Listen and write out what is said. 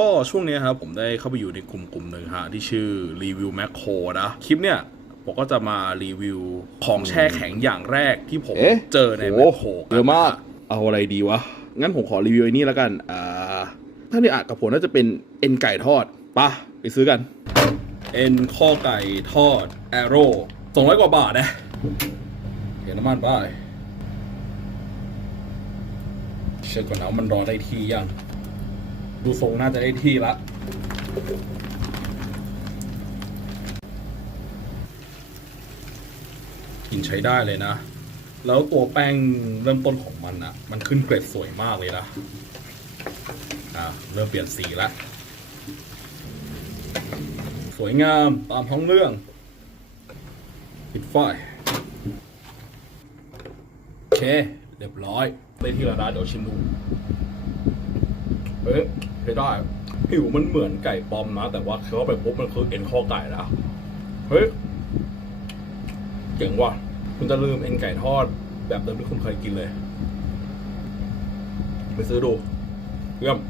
ก็ช่วงเนี้ยครับผมได้เข้าไปอยู่ในกลุ่มกลุ่มหนึ่งฮะที่ชื่อรีวิวแมคโครนะคลิปเนี่ยผมก็จะมารีวิวของแช่แข็งอย่างแรกที่ผมเอ๊ะ เจอในแมโอ้คโครเยอะมาก เอาอะไรดีวะ งั้นผมขอรีวิวไอ้นี่แล้วกัน อ่า ถ้าที่อ่านกับผมน่าจะเป็นเอ็นไก่ทอดปะไปซื้อกัน เอ็นข้อไก่ทอดแอโร่สองร้อยกว่าบาทนะเห็นน้ำมันบ้ายเช็คก่อนนะว่ามันรอได้ที่ยัง ดูทรงน่าจะได้ที่ละกินใช้ได้เลยนะ แล้วตัวแป้งเริ่มต้นของมันอะมันขึ้นเกรดสวยมากเลยนะอ่าเริ่มเปลี่ยนสีแล้วสวยงามตามท้องเรื่องปิดไฟโอเค เรียบร้อยได้ที่แล้วนะเดี๋ยวชิมดูเฮ้ ได้ ผิวมันเหมือนไก่ปลอมนะ แต่ว่าเคี้ยวไปปุ๊บมันคือเอ็นข้อไก่แล้วเฮ้ยเจ๋งว่ะคุณจะลืมเอ็นไก่ทอด แบบเดิมที่คุณเคยกินเลย ไปซื้อดูเยี่ยม